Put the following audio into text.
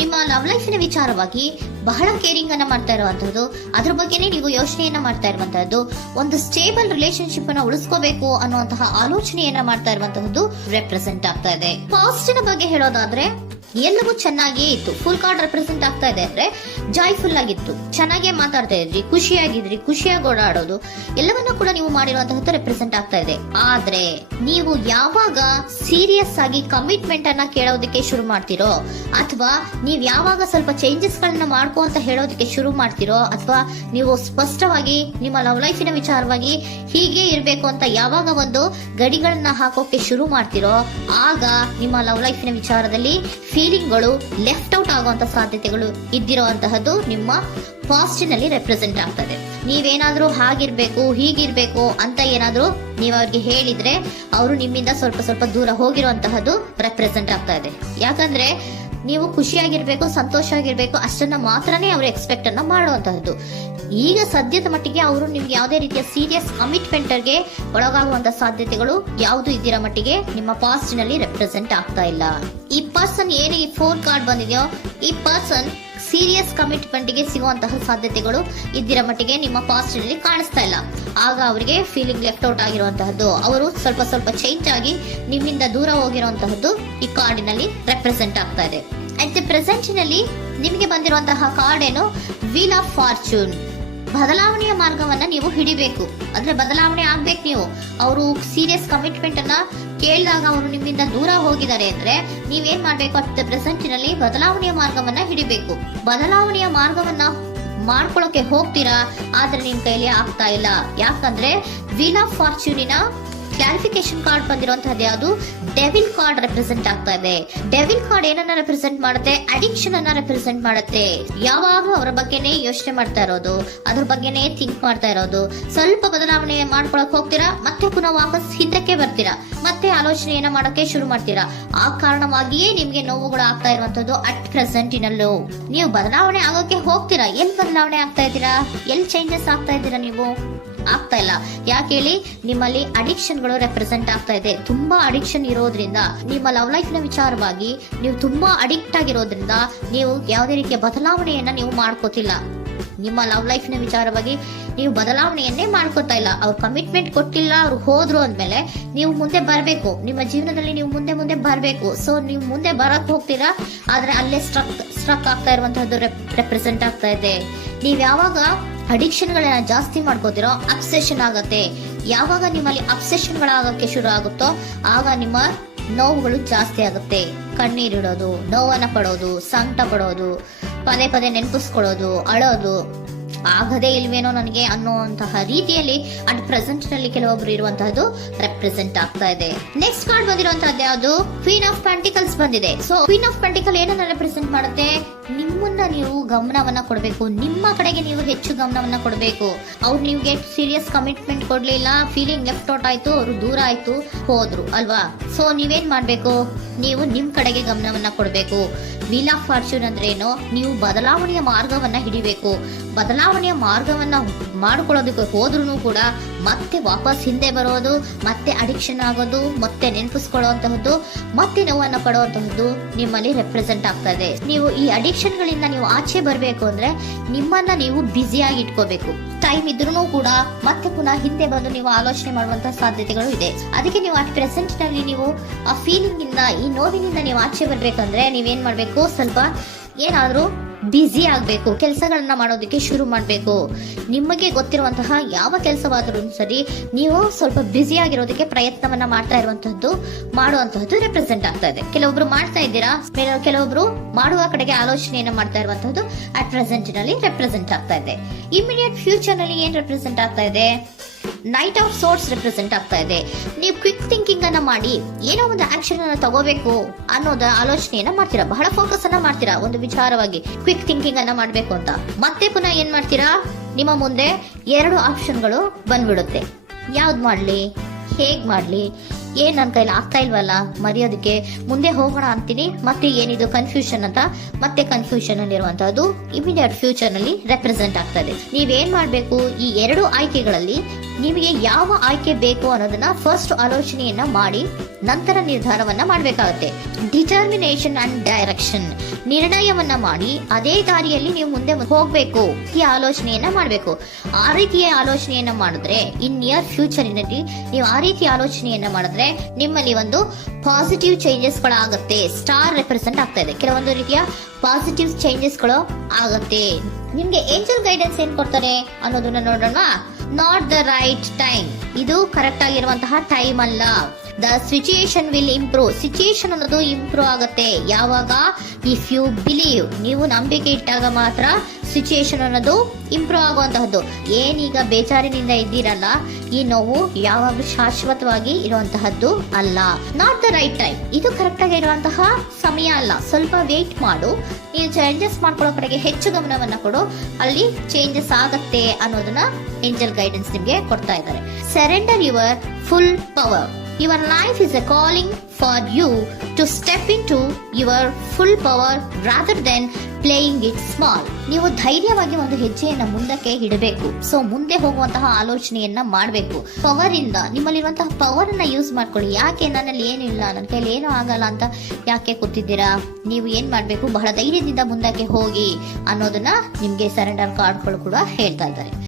ನಿಮ್ಮ ಲವ್ ಲೈಫಿನ ವಿಚಾರವಾಗಿ ಬಹಳ ಕೇರಿಂಗ್ ಅನ್ನ ಮಾಡ್ತಾ ಇರುವಂತದ್ದು, ಅದ್ರ ಬಗ್ಗೆನೇ ನೀವು ಯೋಚನೆಯನ್ನ ಮಾಡ್ತಾ ಇರುವಂತಹದ್ದು, ಒಂದು ಸ್ಟೇಬಲ್ ರಿಲೇಶನ್ಶಿಪ್ ಅನ್ನ ಉಳಿಸ್ಕೋಬೇಕು ಅನ್ನುವಂತಹ ಆಲೋಚನೆಯನ್ನ ಮಾಡ್ತಾ ಇರುವಂತಹದ್ದು ರೆಪ್ರೆಸೆಂಟ್ ಆಗ್ತಾ ಇದೆ. ಪಾಸ್ಟಿನ ಬಗ್ಗೆ ಹೇಳೋದಾದ್ರೆ ಎಲ್ಲವೂ ಚೆನ್ನಾಗಿಯೇ ಇತ್ತು. ಫುಲ್ ಕಾರ್ಡ್ ರೆಪ್ರೆಸೆಂಟ್ ಆಗ್ತಾ ಇದೆ ಅಂದ್ರೆ ಜಾಯ್ಫುಲ್ ಆಗಿತ್ತು, ಚೆನ್ನಾಗೇ ಮಾತಾಡ್ತಾ ಇದ್ರಿ, ಖುಷಿಯಾಗಿದ್ರಿ, ಖುಷಿಯಾಗಿ ಓಡಾಡೋದು ಎಲ್ಲವನ್ನ ಕೂಡ ನೀವು ಮಾಡಿರುವಂತಹದ್ದು ರೆಪ್ರೆಸೆಂಟ್ ಆಗ್ತಾ ಇದೆ. ಆದ್ರೆ ನೀವು ಯಾವಾಗ ಸೀರಿಯಸ್ ಆಗಿ ಕಮಿಟ್ಮೆಂಟ್ ಅನ್ನ ಕೇಳೋದಕ್ಕೆ ಶುರು ಮಾಡ್ತಿರೋ, ಅಥವಾ ನೀವ್ ಯಾವಾಗ ಸ್ವಲ್ಪ ಚೇಂಜಸ್ ಗಳನ್ನ ಮಾಡ್ಕೋ ಅಂತ ಹೇಳೋದಕ್ಕೆ ಶುರು ಮಾಡ್ತಿರೋ, ಅಥವಾ ನೀವು ಸ್ಪಷ್ಟವಾಗಿ ನಿಮ್ಮ ಲವ್ ಲೈಫಿನ ವಿಚಾರವಾಗಿ ಹೀಗೆ ಇರ್ಬೇಕು ಅಂತ ಯಾವಾಗ ಒಂದು ಗಡಿಗಳನ್ನ ಹಾಕೋಕೆ ಶುರು ಮಾಡ್ತಿರೋ, ಆಗ ನಿಮ್ಮ ಲವ್ ಲೈಫಿನ ವಿಚಾರದಲ್ಲಿ ಫೀಲಿಂಗ್ಗಳು ಲೆಫ್ಟ್ ಔಟ್ ಆಗುವಂತ ಸಾಧ್ಯತೆಗಳು ಇದ್ದಿರುವಂತಹದ್ದು ನಿಮ್ಮ ಪಾಸ್ಟಿನಲ್ಲಿ ರೆಪ್ರೆಸೆಂಟ್ ಆಗ್ತದೆ. ನೀವೇನಾದ್ರೂ ಹಾಗಿರ್ಬೇಕು ಹೀಗಿರ್ಬೇಕು ಅಂತ ಏನಾದ್ರೂ ನೀವು ಅವ್ರಿಗೆ ಹೇಳಿದ್ರೆ ಅವರು ನಿಮ್ಮಿಂದ ಸ್ವಲ್ಪ ಸ್ವಲ್ಪ ದೂರ ಹೋಗಿರುವಂತಹದ್ದು ರೆಪ್ರೆಸೆಂಟ್ ಆಗ್ತಾ ಇದೆ. ಯಾಕಂದ್ರೆ ನೀವು ಖುಷಿಯಾಗಿರ್ಬೇಕು, ಸಂತೋಷವಾಗಿರ್ಬೇಕು ಅಷ್ಟನ್ನ ಮಾತ್ರನೇ ಅವರು ಎಕ್ಸ್ಪೆಕ್ಟ್ ಅನ್ನ ಮಾಡುವಂತಹದ್ದು. ಈಗ ಸದ್ಯದ ಮಟ್ಟಿಗೆ ಅವರು ನಿಮ್ಗೆ ಯಾವುದೇ ರೀತಿಯ ಸೀರಿಯಸ್ ಕಮಿಟ್ಮೆಂಟ್ ಗೆ ಒಳಗಾಗುವಂತ ಸಾಧ್ಯತೆಗಳು ಯಾವುದು ಇದ್ದಿರೋ ಮಟ್ಟಿಗೆ ನಿಮ್ಮ ಪಾಸ್ಟ್ ನಲ್ಲಿ ರೆಪ್ರೆಸೆಂಟ್ ಆಗ್ತಾ ಇಲ್ಲ. ಈ ಪರ್ಸನ್ ಏನು ಈ 4 ಕಾರ್ಡ್ ಬಂದಿದೆಯೋ, ಈ ಪರ್ಸನ್ ಸೀರಿಯಸ್ ಕಮಿಟ್ಮೆಂಟ್ ಗೆ ಸಿಗುವಂತಹ ಸಾಧ್ಯತೆಗಳು ಇದ್ದಿರೋ ಮಟ್ಟಿಗೆ ನಿಮ್ಮ ಪಾಸ್ಟ್ ನಲ್ಲಿ ಕಾಣಿಸ್ತಾ ಇಲ್ಲ. ಆಗ ಅವರಿಗೆ ಫೀಲಿಂಗ್ ಲೆಫ್ಟ್ ಔಟ್ ಆಗಿರುವಂತಹದ್ದು, ಅವರು ಸ್ವಲ್ಪ ಸ್ವಲ್ಪ ಚೇಂಜ್ ಆಗಿ ನಿಮ್ಮಿಂದ ದೂರ ಹೋಗಿರುವಂತಹದ್ದು ಈ ಕಾರ್ಡಿನಲ್ಲಿ ರೆಪ್ರೆಸೆಂಟ್ ಆಗ್ತಾ ಇದೆ. ಅಟ್ ದಿ ಪ್ರೆಸೆಂಟ್ ನಲ್ಲಿ ನಿಮಗೆ ಬಂದಿರುವಂತಹ ಕಾರ್ಡ್ ಏನು, ವೀಲ್ ಆಫ್ ಫಾರ್ಚೂನ್. ಬದಲಾವಣೆಯ ಮಾರ್ಗವನ್ನ ನೀವು ಹಿಡಿಬೇಕು, ಅಂದ್ರೆ ಬದಲಾವಣೆ ಆಗ್ಬೇಕು ನೀವು. ಅವರು ಸೀರಿಯಸ್ ಕಮಿಟ್ಮೆಂಟ್ ಅನ್ನ ಕೇಳಿದಾಗ ಅವರು ನಿಮ್ಮಿಂದ ದೂರ ಹೋಗಿದ್ದಾರೆ ಅಂದ್ರೆ ನೀವೇನ್ ಮಾಡ್ಬೇಕು, ಅಟ್ ದ ಪ್ರೆಸೆಂಟ್ ನಲ್ಲಿ ಬದಲಾವಣೆಯ ಮಾರ್ಗವನ್ನ ಹಿಡಿಬೇಕು. ಬದಲಾವಣೆಯ ಮಾರ್ಗವನ್ನ ಮಾಡ್ಕೊಳ್ಳೋಕೆ ಹೋಗ್ತೀರಾ, ಆದ್ರೆ ನಿಮ್ ಕೈಲಿ ಆಗ್ತಾ ಇಲ್ಲ. ಯಾಕಂದ್ರೆ ವೀಲ್ ಆಫ್ ಫಾರ್ಚೂನಿನ ಕ್ಲಾರಿಫಿಕೇಶನ್ ಕಾರ್ಡ್ ಬಂದಿರುವಂತಹದ್ದು ಯಾವುದು, ಡೆವಿಲ್ ಕಾರ್ಡ್ ರೆಪ್ರೆಸೆಂಟ್ ಆಗ್ತಾ ಇದೆ. ಡೆವಿಲ್ ಕಾರ್ಡ್ ಏನನ್ನ ರೆಪ್ರೆಸೆಂಟ್ ಮಾಡುತ್ತೆ, ಅಡಿಕ್ಷನ್ ಅನ್ನ ರೆಪ್ರೆಸೆಂಟ್ ಮಾಡುತ್ತೆ. ಯಾವಾಗ ಅವರ ಬಗ್ಗೆನೇ ಯೋಚನೆ ಮಾಡ್ತಾ ಇರೋದು, ಅದ್ರ ಬಗ್ಗೆನೇ ಥಿಂಕ್ ಮಾಡ್ತಾ ಇರೋದು. ಸ್ವಲ್ಪ ಬದಲಾವಣೆ ಮಾಡ್ಕೊಳಕ್ ಹೋಗ್ತೀರಾ, ಮತ್ತೆ ಪುನಃ ವಾಪಸ್ ಹಿಂದಕ್ಕೆ ಬರ್ತೀರಾ, ಮತ್ತೆ ಆಲೋಚನೆಯನ್ನ ಮಾಡಕ್ಕೆ ಶುರು ಮಾಡ್ತೀರಾ. ಆ ಕಾರಣವಾಗಿಯೇ ನಿಮ್ಗೆ ನೋವುಗಳು ಆಗ್ತಾ ಇರುವಂತದ್ದು ಅಟ್ ಪ್ರೆಸೆಂಟ್ ನಲ್ಲೂ. ನೀವು ಬದಲಾವಣೆ ಆಗೋಕೆ ಹೋಗ್ತೀರಾ, ಎಲ್ಲಿ ಬದಲಾವಣೆ ಆಗ್ತಾ ಇದ್ದೀರಾ, ಎಲ್ಲಿ ಚೇಂಜಸ್ ಆಗ್ತಾ ಇದ್ದೀರಾ, ನೀವು ಆಗ್ತಾ ಇಲ್ಲ. ಯಾಕೆ ಹೇಳಿ, ನಿಮ್ಮಲ್ಲಿ ಅಡಿಕ್ಷನ್ ಗಳು ರೆಪ್ರೆಸೆಂಟ್ ಆಗ್ತಾ ಇದೆ. ತುಂಬಾ ಅಡಿಕ್ಷನ್ ಇರೋದ್ರಿಂದ, ನಿಮ್ಮ ಲವ್ ಲೈಫ್ ನ ವಿಚಾರವಾಗಿ ನೀವು ತುಂಬಾ ಅಡಿಕ್ಟ್ ಆಗಿರೋದ್ರಿಂದ ನೀವು ಯಾವುದೇ ರೀತಿಯ ಬದಲಾವಣೆಯನ್ನ ನೀವು ಮಾಡ್ಕೋತಿಲ್ಲ. ನಿಮ್ಮ ಲವ್ ಲೈಫ್ ನ ವಿಚಾರವಾಗಿ ನೀವು ಬದಲಾವಣೆಯನ್ನೇ ಮಾಡ್ಕೋತಾ ಇಲ್ಲ. ಅವ್ರು ಕಮಿಟ್ಮೆಂಟ್ ಕೊಟ್ಟಿಲ್ಲ, ಅವ್ರು ಹೋದ್ರು ಅಂದ್ಮೇಲೆ ನೀವು ಮುಂದೆ ಬರ್ಬೇಕು, ನಿಮ್ಮ ಜೀವನದಲ್ಲಿ ನೀವು ಮುಂದೆ ಮುಂದೆ ಬರ್ಬೇಕು. ಸೊ ನೀವು ಮುಂದೆ ಬರಕ್ ಹೋಗ್ತೀರಾ, ಆದ್ರೆ ಅಲ್ಲೇ ಸ್ಟ್ರಕ್ ಆಗ್ತಾ ಇರುವಂತಹದ್ದು ರೆಪ್ರೆಸೆಂಟ್ ಆಗ್ತಾ ಇದೆ. ನೀವ್ ಯಾವಾಗ ಅಡಿಕ್ಷನ್ ಗಳನ್ನ ಜಾಸ್ತಿ ಮಾಡ್ಕೋತಿರೋ, ಅಬ್ಸೆಷನ್ ಆಗತ್ತೆ. ಯಾವಾಗ ನಿಮ್ಮಲ್ಲಿ ಅಬ್ಸೆಷನ್ ಗಳಾಗಕ್ಕೆ ಶುರು ಆಗುತ್ತೋ, ಆಗ ನಿಮ್ಮ ನೋವುಗಳು ಜಾಸ್ತಿ ಆಗುತ್ತೆ. ಕಣ್ಣೀರಿಡೋದು, ನೋವನ್ನ ಪಡೋದು, ಸಂಕಟ ಪಡೋದು, ಪದೇ ಪದೇ ನೆನಪಿಸ್ಕೊಳ್ಳೋದು, ಅಳೋದು, ಆಗದೇ ಇಲ್ವೇನೋ ನನಗೆ ಅನ್ನುವಂತಹ ರೀತಿಯಲ್ಲಿ ಅಟ್ ಪ್ರೆಸೆಂಟ್ ನಲ್ಲಿ ಕೆಲವೊಬ್ರು ಇರುವಂತಹದ್ದು ರೆಪ್ರೆಸೆಂಟ್ ಆಗ್ತಾ ಇದೆ. ನೆಕ್ಸ್ಟ್ ಕಾರ್ಡ್ ಬಂದಿರುವಂತಹದ್ದು ಯಾವುದು, ಕ್ವೀನ್ ಆಫ್ ಪೆಂಟಿಕಲ್ಸ್ ಬಂದಿದೆ. ಸೊ ಕ್ವೀನ್ ಆಫ್ ಪೆಂಟಿಕಲ್ ಏನನ್ನ ರೆಪ್ರೆಸೆಂಟ್ ಮಾಡುತ್ತೆ, ನಿಮ್ಮನ್ನ ನೀವು ಗಮನವನ್ನ ಕೊಡಬೇಕು, ನಿಮ್ಮ ಕಡೆಗೆ ನೀವು ಹೆಚ್ಚು ಗಮನವನ್ನ ಕೊಡಬೇಕು. ಅವ್ರು ನಿಮ್ಗೆ ಸೀರಿಯಸ್ ಕಮಿಟ್ಮೆಂಟ್ ಕೊಡ್ಲಿಲ್ಲ, ಫೀಲಿಂಗ್ ಲೆಫ್ಟ್ ಔಟ್ ಆಯ್ತು, ಅವರು ದೂರ ಆಯ್ತು, ಹೋದ್ರು ಅಲ್ವಾ. ಸೊ ನೀವೇನ್ ಮಾಡ್ಬೇಕು, ನೀವು ನಿಮ್ ಕಡೆಗೆ ಗಮನವನ್ನ ಕೊಡಬೇಕು. ವೀಲ್ ಆಫ್ ಫಾರ್ಚೂನ್ ಅಂದ್ರೆ ಏನು, ನೀವು ಬದಲಾವಣೆಯ ಮಾರ್ಗವನ್ನ ಹಿಡಿಬೇಕು. ಬದಲಾವಣೆಯ ಮಾರ್ಗವನ್ನ ಮಾಡ್ಕೊಳ್ಳೋದಕ್ಕೆ ಹೋದ್ರೂ ಕೂಡ ಮತ್ತೆ ವಾಪಸ್ ಹಿಂದೆ ಬರೋದು, ಮತ್ತೆ ಅಡಿಕ್ಷನ್ ಆಗೋದು, ಮತ್ತೆ ನೆನಪಿಸ್ಕೊಳ್ಳುವಂತಹದ್ದು, ಮತ್ತೆ ನೋವನ್ನ ಪಡುವಂತಹದ್ದು ನಿಮ್ಮಲ್ಲಿ ರೆಪ್ರೆಸೆಂಟ್ ಆಗ್ತಾ ಇದೆ. ನೀವು ಈ ಅಡಿಕ್ಷನ್ ಗಳಿಂದ ನೀವು ಆಚೆ ಬರಬೇಕು ಅಂದ್ರೆ ನಿಮ್ಮನ್ನ ನೀವು ಬ್ಯುಸಿಯಾಗಿ ಇಟ್ಕೋಬೇಕು. ಟೈಮ್ ಇದ್ರೂ ಕೂಡ ಮತ್ತೆ ಪುನಃ ಹಿಂದೆ ಬಂದು ನೀವು ಆಲೋಚನೆ ಮಾಡುವಂತಹ ಸಾಧ್ಯತೆಗಳು ಇದೆ. ಅದಕ್ಕೆ ನೀವು ಅಟ್ ಪ್ರೆಸೆಂಟ್ ನಲ್ಲಿ ನೀವು ಆ ಫೀಲಿಂಗ್ ಇಂದ, ಈ ನೋವಿನಿಂದ ನೀವು ಆಚೆ ಬರ್ಬೇಕಂದ್ರೆ ನೀವೇನ್ ಮಾಡ್ಬೇಕು, ಸ್ವಲ್ಪ ಏನಾದ್ರೂ ಬ್ಯುಸಿ ಆಗ್ಬೇಕು, ಕೆಲಸಗಳನ್ನ ಮಾಡೋದಕ್ಕೆ ಶುರು ಮಾಡ್ಬೇಕು. ನಿಮಗೆ ಗೊತ್ತಿರುವಂತಹ ಯಾವ ಕೆಲಸವಾದರೂ ಸರಿ, ನೀವು ಸ್ವಲ್ಪ ಬ್ಯುಸಿ ಆಗಿರೋದಕ್ಕೆ ಪ್ರಯತ್ನವನ್ನ ಮಾಡ್ತಾ ಇರುವಂತಹದ್ದು, ಮಾಡುವಂತಹದ್ದು ರೆಪ್ರೆಸೆಂಟ್ ಆಗ್ತಾ ಇದೆ. ಕೆಲವೊಬ್ರು ಮಾಡ್ತಾ ಇದ್ದೀರಾ, ಕೆಲವೊಬ್ರು ಮಾಡುವ ಕಡೆಗೆ ಆಲೋಚನೆಯನ್ನ ಮಾಡ್ತಾ ಇರುವಂತಹದ್ದು ಅಟ್ ಪ್ರೆಸೆಂಟ್ ನಲ್ಲಿ ರೆಪ್ರೆಸೆಂಟ್ ಆಗ್ತಾ ಇದೆ. ಇಮಿಡಿಯೇಟ್ ಫ್ಯೂಚರ್ ನಲ್ಲಿ ಏನ್ ರೆಪ್ರೆಸೆಂಟ್ ಆಗ್ತಾ ಇದೆ, ನೈಟ್ ಆಫ್ ಸೋರ್ಟ್ಸ್ ರೆಪ್ರೆಸೆಂಟ್ ಆಗ್ತಾ ಇದೆ. ನೀವು ಕ್ವಿಕ್ ಥಿಂಕಿಂಗ್ ಅನ್ನ ಮಾಡಿ ಏನೋ ಒಂದು ಆಕ್ಷನ್ ಅನ್ನ ತಗೋಬೇಕು ಅನ್ನೋದ ಆಲೋಚನೆಯನ್ನ ಮಾಡ್ತೀರಾ, ಬಹಳ ಫೋಕಸ್ ಅನ್ನ ಮಾಡ್ತೀರಾ ಒಂದು ವಿಚಾರವಾಗಿ, ಕ್ವಿಕ್ ಥಿಂಕಿಂಗ್ ಅನ್ನ ಮಾಡ್ಬೇಕು ಅಂತ. ಮತ್ತೆ ಪುನಃ ಏನ್ ಮಾಡ್ತೀರಾ, ನಿಮ್ಮ ಮುಂದೆ 2 ಆಪ್ಷನ್ಗಳು ಬಂದ್ಬಿಡುತ್ತೆ. ಯಾವ್ದು ಮಾಡ್ಲಿ, ಹೇಗ್ ಮಾಡ್ಲಿ, ಏನ್ ನನ್ನ ಕೈಲಿ ಆಗ್ತಾ ಇಲ್ವಲ್ಲ ಮರೆಯೋದಕ್ಕೆ, ಮುಂದೆ ಹೋಗೋಣ ಅಂತೀನಿ, ಮತ್ತೆ ಏನಿದು ಕನ್ಫ್ಯೂಷನ್ ಅಂತ ಮತ್ತೆ ಕನ್ಫ್ಯೂಷನ್ ಅಲ್ಲಿ ಇರುವಂತಹದ್ದು ಇಮಿಡಿಯೇಟ್ ಫ್ಯೂಚರ್ ನಲ್ಲಿ ರೆಪ್ರೆಸೆಂಟ್ ಆಗ್ತಾ ಇದೆ. ನೀವೇನ್ ಮಾಡ್ಬೇಕು, ಈ 2 ಆಯ್ಕೆಗಳಲ್ಲಿ ನಿಮಗೆ ಯಾವ ಆಯ್ಕೆ ಬೇಕು ಅನ್ನೋದನ್ನ ಫಸ್ಟ್ ಆಲೋಚನೆಯನ್ನ ಮಾಡಿ ನಂತರ ನಿರ್ಧಾರವನ್ನ ಮಾಡಬೇಕಾಗುತ್ತೆ. ಡಿಟರ್ಮಿನೇಷನ್ ಅಂಡ್ ಡೈರೆಕ್ಷನ್, ನಿರ್ಣಯವನ್ನ ಮಾಡಿ ಅದೇ ದಾರಿಯಲ್ಲಿ ನೀವು ಮುಂದೆ ಹೋಗ್ಬೇಕು ಈ ಆಲೋಚನೆಯನ್ನ ಮಾಡಬೇಕು. ಆ ರೀತಿಯ ಆಲೋಚನೆಯನ್ನ ಮಾಡಿದ್ರೆ ಇನ್ ನಿಯರ್ ಫ್ಯೂಚರಿನಲ್ಲಿ ನೀವು ಆ ರೀತಿ ಆಲೋಚನೆಯನ್ನ ಮಾಡಿದ್ರೆ ನಿಮ್ಮಲ್ಲಿ ಒಂದು ಪಾಸಿಟಿವ್ ಚೇಂಜಸ್ ಗಳಾಗುತ್ತೆ. ಸ್ಟಾರ್ ರೆಪ್ರೆಸೆಂಟ್ ಆಗ್ತಾ ಇದೆ, ಕೆಲವೊಂದು ರೀತಿಯ ಪಾಸಿಟಿವ್ ಚೇಂಜಸ್ ಗಳು ಆಗುತ್ತೆ. ನಿಮ್ಗೆ ಏಂಜಲ್ ಗೈಡೆನ್ಸ್ ಏನ್ ಕೊಡ್ತಾರೆ ಅನ್ನೋದನ್ನ ನೋಡೋಣ. ನಾಟ್ ದ ರೈಟ್ ಟೈಮ್, ಇದು ಕರೆಕ್ಟ್ ಆಗಿರುವಂತಹ ಟೈಮ್ ಅಲ್ಲ. The situation will improve, situation ಅನ್ನೋದು ಇಂಪ್ರೂವ್ ಆಗುತ್ತೆ ಯಾವಾಗ, ಇಫ್ ಯು ಬಿಲೀವ್, ನೀವು ನಂಬಿಕೆ ಇಟ್ಟಾಗ ಮಾತ್ರ ಸಿಚುಯೇಷನ್ ಅನ್ನೋದು ಇಂಪ್ರೂವ್ ಆಗುವಂತಹದ್ದು. ಏನೀಗ ಬೇಜಾರಿನಿಂದ ಇದ್ದೀರಲ್ಲ, ಈ ನೋವು ಯಾವಾಗಲೂ ಶಾಶ್ವತವಾಗಿ ಇರುವಂತಹದ್ದು ಅಲ್ಲ. ನಾಟ್ ದ ರೈಟ್ ಟೈಮ್, ಇದು ಕರೆಕ್ಟ್ ಆಗಿ ಇರುವಂತಹ ಸಮಯ ಅಲ್ಲ. ಸ್ವಲ್ಪ ವೇಟ್ ಮಾಡು, ನೀವು ಚೇಂಜಸ್ ಮಾಡ್ಕೊಳ್ಳೋ ಕಡೆಗೆ ಹೆಚ್ಚು ಗಮನವನ್ನ ಕೊಡು, ಅಲ್ಲಿ ಚೇಂಜಸ್ ಆಗತ್ತೆ ಅನ್ನೋದನ್ನ ಏಂಜಲ್ ಗೈಡೆನ್ಸ್ ನಿಮ್ಗೆ ಕೊಡ್ತಾ ಇದ್ದಾರೆ. Surrender your full power. Your life is a calling for you to step into your full power rather than playing it small. ನೀವು ಧೈರ್ಯವಾಗಿ ಒಂದು ಹೆಜ್ಜೆಯನ್ನ ಮುಂದಕ್ಕೆ ಇಡಬೇಕು. ಸೊ ಮುಂದೆ ಹೋಗುವಂತಹ ಆಲೋಚನೆಯನ್ನ ಮಾಡಬೇಕು. ಪವರ್ ಇಂದ, ನಿಮ್ಮಲ್ಲಿರುವಂತಹ ಪವರ್ ಅನ್ನ ಯೂಸ್ ಮಾಡ್ಕೊಳ್ಳಿ. ಯಾಕೆ ನನ್ನಲ್ಲಿ ಏನು ಇಲ್ಲ, ನನ್ನ ಕೈಲಿ ಏನೂ ಆಗಲ್ಲ ಅಂತ ಯಾಕೆ ಕೂತಿದ್ದೀರಾ? ನೀವು ಏನ್ ಮಾಡ್ಬೇಕು, ಬಹಳ ಧೈರ್ಯದಿಂದ ಮುಂದಕ್ಕೆ ಹೋಗಿ ಅನ್ನೋದನ್ನ ನಿಮ್ಗೆ ಸರೆಂಡರ್ ಕಾರ್ಡ್ಗಳು ಕೂಡ ಹೇಳ್ತಾ ಇದ್ದಾರೆ.